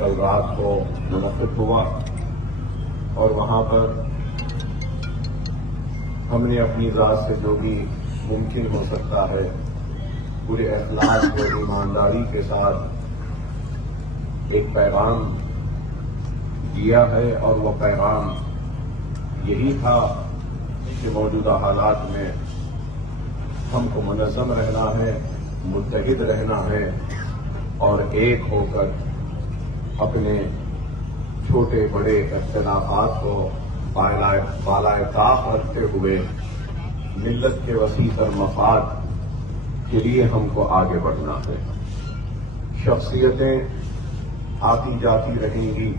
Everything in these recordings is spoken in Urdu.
کل رات کو منعقد ہوا اور وہاں پر ہم نے اپنی ذات سے جو بھی ممکن ہو سکتا ہے پورے اخلاص اور ایمانداری کے ساتھ ایک پیغام دیا ہے، اور وہ پیغام یہی تھا کہ موجودہ حالات میں ہم کو منظم رہنا ہے، متحد رہنا ہے اور ایک ہو کر اپنے چھوٹے بڑے اختلافات کو بالائے طاق رکھتے ہوئے ملت کے وسیع تر مفاد کے لیے ہم کو آگے بڑھنا ہے۔ شخصیتیں آتی جاتی رہیں گی،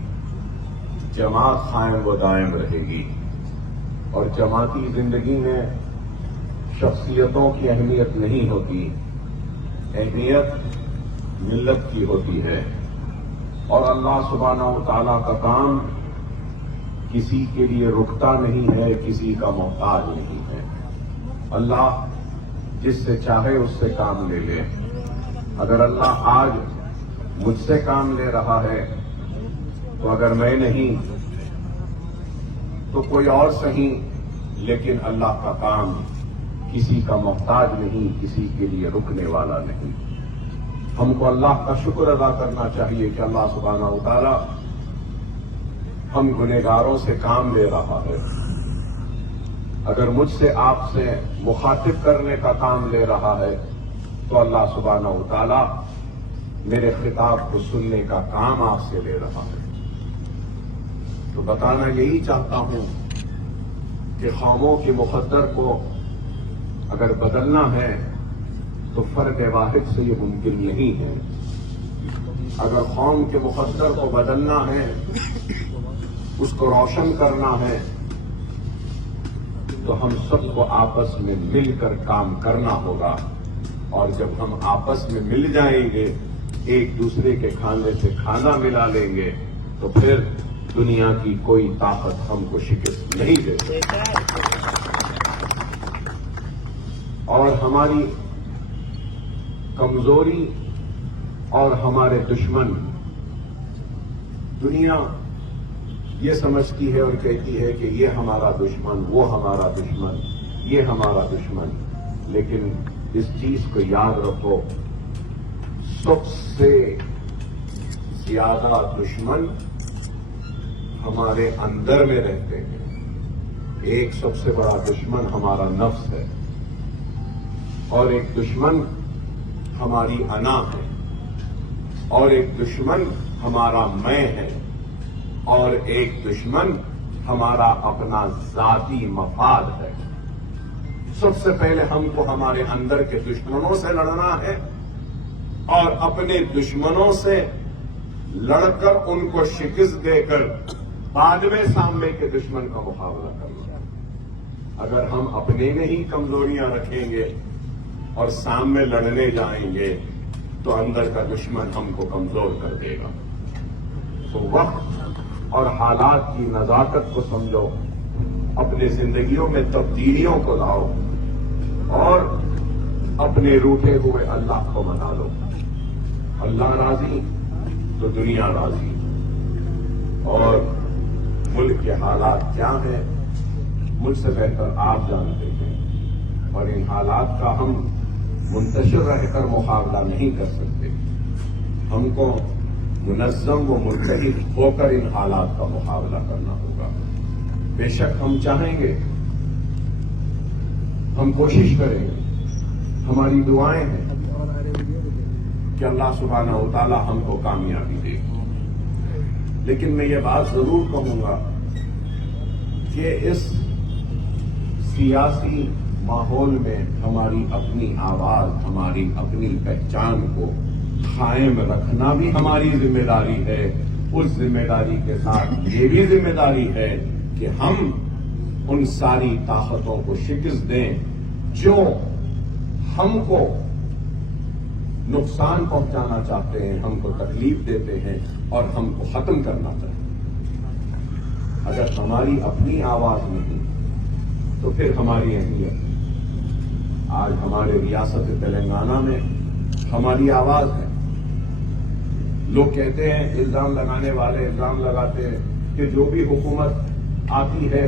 جماعت قائم و دائم رہے گی، اور جماعتی زندگی میں شخصیتوں کی اہمیت نہیں ہوتی، اہمیت ملت کی ہوتی ہے۔ اور اللہ سبحانہ و تعالیٰ کا کام کسی کے لیے رکتا نہیں ہے، کسی کا محتاج نہیں ہے۔ اللہ جس سے چاہے اس سے کام لے لے۔ اگر اللہ آج مجھ سے کام لے رہا ہے تو اگر میں نہیں تو کوئی اور صحیح، لیکن اللہ کا کام کسی کا محتاج نہیں، کسی کے لیے رکنے والا نہیں۔ ہم کو اللہ کا شکر ادا کرنا چاہیے کہ اللہ سبحانہ و تعالی ہم گنہگاروں سے کام لے رہا ہے۔ اگر مجھ سے آپ سے مخاطب کرنے کا کام لے رہا ہے تو اللہ سبحانہ و تعالی میرے خطاب کو سننے کا کام آپ سے لے رہا ہے۔ تو بتانا یہی چاہتا ہوں کہ قوموں کے مقدر کو اگر بدلنا ہے تو فرد واحد سے یہ ممکن نہیں ہے۔ اگر قوم کے مقدر کو بدلنا ہے، اس کو روشن کرنا ہے، تو ہم سب کو آپس میں مل کر کام کرنا ہوگا، اور جب ہم آپس میں مل جائیں گے، ایک دوسرے کے کھانے سے کھانا ملا لیں گے، تو پھر دنیا کی کوئی طاقت ہم کو شکست نہیں دے سکتی۔ اور ہماری کمزوری اور ہمارے دشمن، دنیا یہ سمجھتی ہے اور کہتی ہے کہ یہ ہمارا دشمن، وہ ہمارا دشمن، یہ ہمارا دشمن، لیکن اس چیز کو یاد رکھو، سب سے زیادہ دشمن ہمارے اندر میں رہتے ہیں۔ ایک سب سے بڑا دشمن ہمارا نفس ہے، اور ایک دشمن ہماری انا ہے، اور ایک دشمن ہمارا میں ہے، اور ایک دشمن ہمارا اپنا ذاتی مفاد ہے۔ سب سے پہلے ہم کو ہمارے اندر کے دشمنوں سے لڑنا ہے، اور اپنے دشمنوں سے لڑ کر ان کو شکست دے کر بعد میں سامنے کے دشمن کا مقابلہ کرنا ہے۔ اگر ہم اپنے میں ہی کمزوریاں رکھیں گے اور سامنے لڑنے جائیں گے تو اندر کا دشمن ہم کو کمزور کر دے گا۔ تو وقت اور حالات کی نزاکت کو سمجھو، اپنے زندگیوں میں تبدیلیوں کو لاؤ، اور اپنے روٹے ہوئے اللہ کو منا لو۔ اللہ راضی تو دنیا راضی۔ اور ملک کے حالات کیا ہیں مجھ سے بہتر آپ جانتے ہیں، اور ان حالات کا ہم منتشر رہ کر مقابلہ نہیں کر سکتے۔ ہم کو منظم و متحد ہو کر ان حالات کا مقابلہ کرنا ہوگا۔ بے شک ہم چاہیں گے، ہم کوشش کریں گے، ہماری دعائیں ہیں کہ اللہ سبحانہ و تعالی ہم کو کامیابی دے۔ لیکن میں یہ بات ضرور کہوں گا کہ اس سیاسی ماحول میں ہماری اپنی آواز، ہماری اپنی پہچان کو قائم رکھنا بھی ہماری ذمہ داری ہے۔ اس ذمہ داری کے ساتھ یہ بھی ذمہ داری ہے کہ ہم ان ساری طاقتوں کو شکست دیں جو ہم کو نقصان پہنچانا چاہتے ہیں، ہم کو تکلیف دیتے ہیں اور ہم کو ختم کرنا چاہتے ہیں۔ اگر ہماری اپنی آواز نہیں تو پھر ہماری اہمیت، آج ہمارے ریاست تلنگانہ میں ہماری آواز ہے، لوگ کہتے ہیں، الزام لگانے والے الزام لگاتے ہیں کہ جو بھی حکومت آتی ہے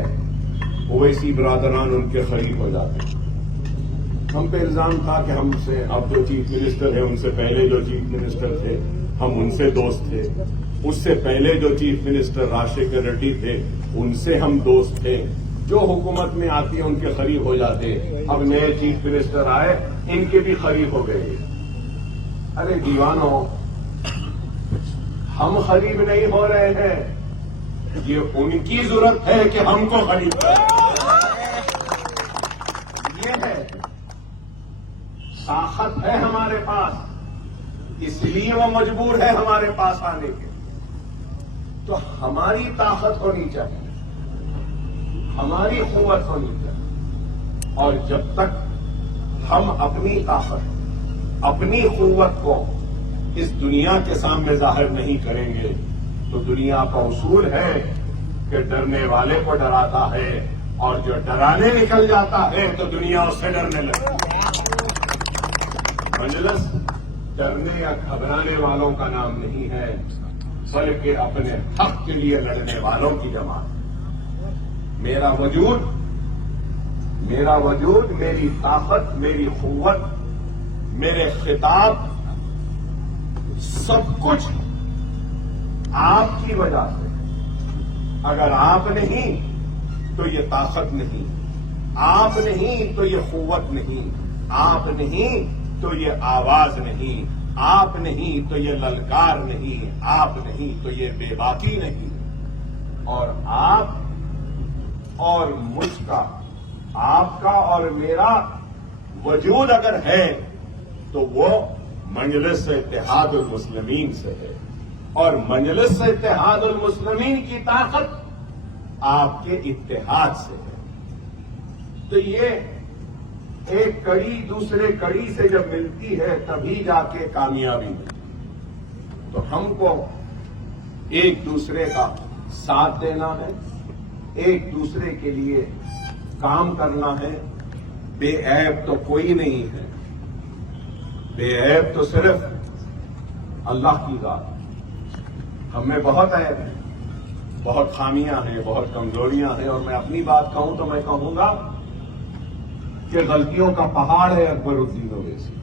اویسی برادران ان کے قریب ہو جاتے ہیں۔ ہم پہ الزام تھا کہ ہم سے اب جو چیف منسٹر ہے ان سے پہلے جو چیف منسٹر تھے ہم ان سے دوست تھے، اس سے پہلے جو چیف منسٹر راشد ریڈی تھے ان سے ہم دوست تھے، جو حکومت میں آتی ہے ان کے قریب ہو جاتے۔ اب نئے چیف منسٹر آئے ان کے بھی قریب ہو گئے۔ ارے دیوانوں، ہم قریب نہیں ہو رہے ہیں، یہ ان کی ضرورت ہے کہ ہم کو قریب کریں۔ یہ ہے، طاقت ہے ہمارے پاس، اس لیے وہ مجبور ہے ہمارے پاس آنے کے۔ تو ہماری طاقت ہونی چاہیے، ہماری قوت ہونی چاہیے، اور جب تک ہم اپنی طاقت، اپنی قوت کو اس دنیا کے سامنے ظاہر نہیں کریں گے تو دنیا کا اصول ہے کہ ڈرنے والے کو ڈراتا ہے، اور جو ڈرانے نکل جاتا ہے تو دنیا اس سے ڈرنے لگتی ہے۔ مجلس ڈرنے یا گھبرانے والوں کا نام نہیں ہے، بلکہ اپنے حق کے لیے لڑنے والوں کی جماعت۔ میرا وجود، میری طاقت، میری قوت، میرے خطاب، سب کچھ آپ کی وجہ سے۔ اگر آپ نہیں تو یہ طاقت نہیں، آپ نہیں تو یہ قوت نہیں، آپ نہیں تو یہ آواز نہیں، آپ نہیں تو یہ للکار نہیں، آپ نہیں تو یہ بے باکی نہیں۔ اور آپ اور مجھ کا، آپ کا اور میرا وجود اگر ہے تو وہ مجلس اتحاد المسلمین سے ہے، اور مجلس اتحاد المسلمین کی طاقت آپ کے اتحاد سے ہے۔ تو یہ ایک کڑی دوسرے کڑی سے جب ملتی ہے تبھی جا کے کامیابی ملتی۔ تو ہم کو ایک دوسرے کا ساتھ دینا ہے، ایک دوسرے کے لیے کام کرنا ہے۔ بے عیب تو کوئی نہیں ہے، بے عیب تو صرف اللہ کی ذات۔ ہم میں بہت عیب ہے، بہت خامیاں ہیں، بہت کمزوریاں ہیں، اور میں اپنی بات کہوں تو میں کہوں گا کہ غلطیوں کا پہاڑ ہے اکبر الدین اویسی،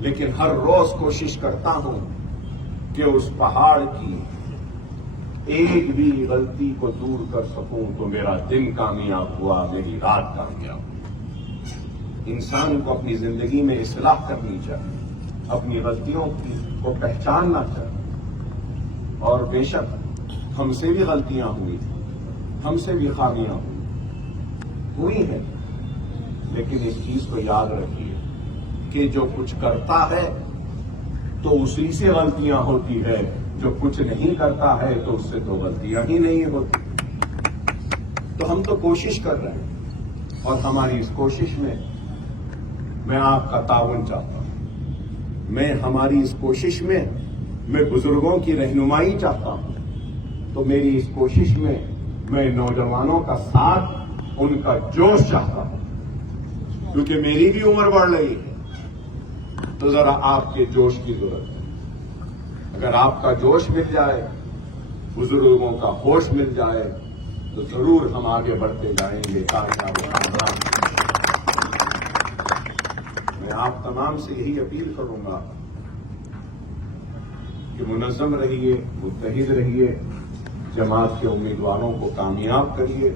لیکن ہر روز کوشش کرتا ہوں کہ اس پہاڑ کی ایک بھی غلطی کو دور کر سکوں تو میرا دن کامیاب ہوا، میری رات کامیاب ہوئی۔ انسان کو اپنی زندگی میں اصلاح کرنی چاہیے، اپنی غلطیوں کو پہچاننا چاہیے، اور بے شک ہم سے بھی غلطیاں ہوئی، ہم سے بھی خامیاں ہوئی ہیں، لیکن اس چیز کو یاد رکھیے کہ جو کچھ کرتا ہے تو اسی سے غلطیاں ہوتی ہے، جو کچھ نہیں کرتا ہے تو اس سے تو غلطیاں ہی نہیں ہوتی۔ تو ہم تو کوشش کر رہے ہیں، اور ہماری اس کوشش میں آپ کا تعاون چاہتا ہوں، ہماری اس کوشش میں بزرگوں کی رہنمائی چاہتا ہوں۔ تو میری اس کوشش میں نوجوانوں کا ساتھ، ان کا جوش چاہتا ہوں، کیونکہ میری بھی عمر بڑھ رہی ہے، تو ذرا آپ کے جوش کی ضرورت ہے۔ اگر آپ کا جوش مل جائے، بزرگوں کا ہوش مل جائے، تو ضرور ہم آگے بڑھتے جائیں گے۔ میں آپ تمام سے یہی اپیل کروں گا کہ منظم رہیے، متحد رہیے، جماعت کے امیدواروں کو کامیاب کریے،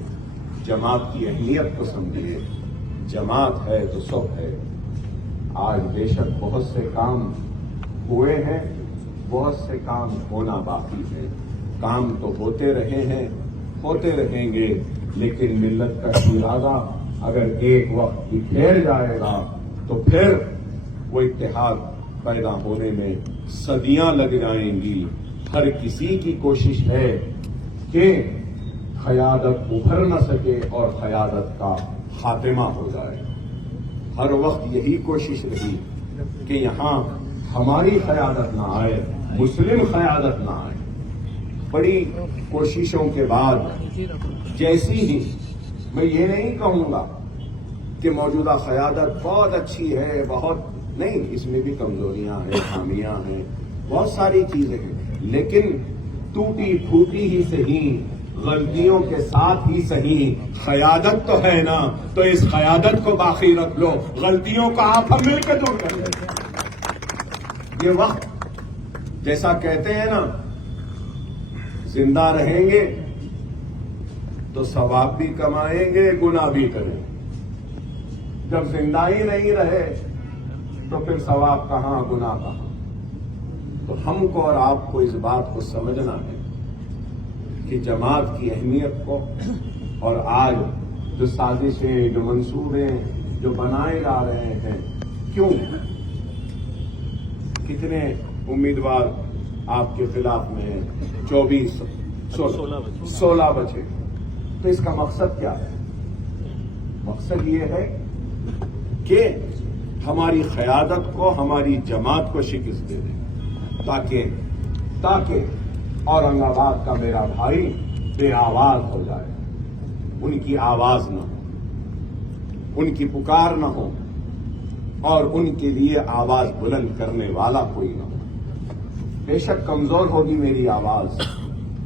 جماعت کی اہمیت کو سمجھیے۔ جماعت ہے تو سب ہے۔ آج بے شک بہت سے کام ہوئے ہیں، بہت سے کام ہونا باقی ہے۔ کام تو ہوتے رہے ہیں، ہوتے رہیں گے، لیکن ملت کا ارادہ اگر ایک وقت بکھیر جائے گا تو پھر وہ اتحاد پیدا ہونے میں صدیاں لگ جائیں گی۔ ہر کسی کی کوشش ہے کہ قیادت ابھر نہ سکے اور قیادت کا خاتمہ ہو جائے۔ ہر وقت یہی کوشش رہی کہ یہاں ہماری قیادت نہ آئے، مسلم قیادت نہ آئے۔ بڑی کوششوں کے بعد جیسی ہی، میں یہ نہیں کہوں گا کہ موجودہ قیادت بہت اچھی ہے، بہت نہیں، اس میں بھی کمزوریاں ہیں، خامیاں ہیں، بہت ساری چیزیں ہیں، لیکن ٹوٹی پھوٹی ہی صحیح، غلطیوں کے ساتھ ہی صحیح، قیادت تو ہے نا، تو اس قیادت کو باقی رکھ لو، غلطیوں کو آپ ہم مل کے دور کر لیں۔ یہ وقت جیسا کہتے ہیں نا، زندہ رہیں گے تو ثواب بھی کمائیں گے، گناہ بھی کریں گے۔ جب زندہ ہی نہیں رہے تو پھر ثواب کہاں، گناہ کہاں؟ تو ہم کو اور آپ کو اس بات کو سمجھنا ہے کہ جماعت کی اہمیت کو، اور آج جو سازشیں، جو منصوبے جو بنائے جا رہے ہیں، کیوں کتنے امیدوار آپ کے خلاف میں ہیں؟ 16 بچے۔ تو اس کا مقصد کیا ہے؟ مقصد یہ ہے کہ ہماری قیادت کو، ہماری جماعت کو شکست دے دیں، تاکہ اورنگ آباد کا میرا بھائی بے آواز ہو جائے، ان کی آواز نہ ہو، ان کی پکار نہ ہو، اور ان کے لیے آواز بلند کرنے والا کوئی نہ ہو۔ بے شک کمزور ہوگی میری آواز،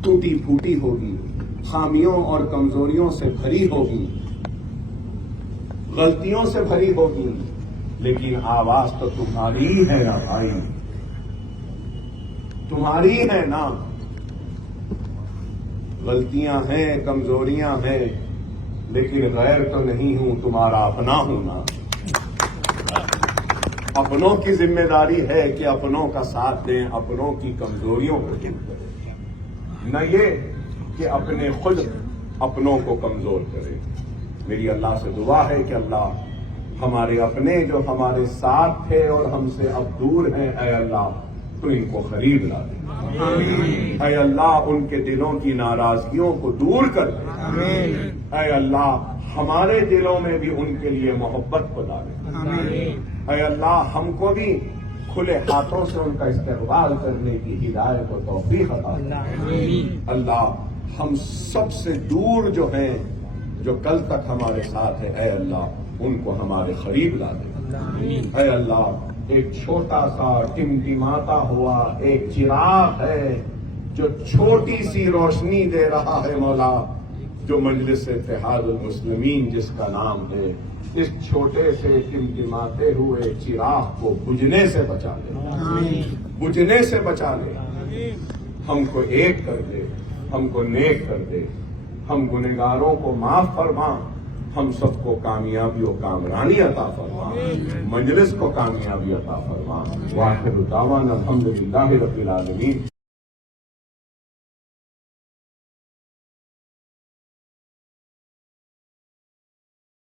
ٹوٹی پھوٹی ہوگی، خامیوں اور کمزوریوں سے بھری ہوگی، غلطیوں سے بھری ہوگی، لیکن آواز تو تمہاری ہی ہے نا بھائی، تمہاری ہے نا۔ غلطیاں ہیں، کمزوریاں ہیں، لیکن غیر تو نہیں ہوں، تمہارا اپنا ہوں نا۔ اپنوں کی ذمہ داری ہے کہ اپنوں کا ساتھ دیں، اپنوں کی کمزوریوں کو دور کریں، نہ یہ کہ اپنے خود اپنوں کو کمزور کریں۔ میری اللہ سے دعا ہے کہ اللہ ہمارے اپنے جو ہمارے ساتھ تھے اور ہم سے اب دور ہیں، اے اللہ تو ان کو قریب لا دے، اے اللہ ان کے دلوں کی ناراضگیوں کو دور کر دے، اے اللہ ہمارے دلوں میں بھی ان کے لیے محبت کو ڈالے، اے اللہ ہم کو بھی کھلے ہاتھوں سے ان کا استقبال کرنے کی ہدایت و توفیق عطا فرما۔ اللہ ہم سب سے دور جو ہیں، جو کل تک ہمارے ساتھ ہیں، اے اللہ ان کو ہمارے قریب لا دے، اے اللہ ایک چھوٹا سا ٹمٹماتا ہوا ایک چراغ ہے جو چھوٹی سی روشنی دے رہا ہے مولا، جو مجلس اتحاد المسلمین جس کا نام ہے، اس چھوٹے سے ٹمٹماتے ہوئے چراغ کو بجھنے سے بچا لے، بجھنے سے بچا لے، ہم کو ایک کر دے، ہم کو نیک کر دے، ہم گنہگاروں کو معاف فرما، ہم سب کو کامیابی و کامرانی عطا فرما، مجلس کو کامیابی عطا فرما۔ وآخر دعوانا الحمدللہ رب العالمین۔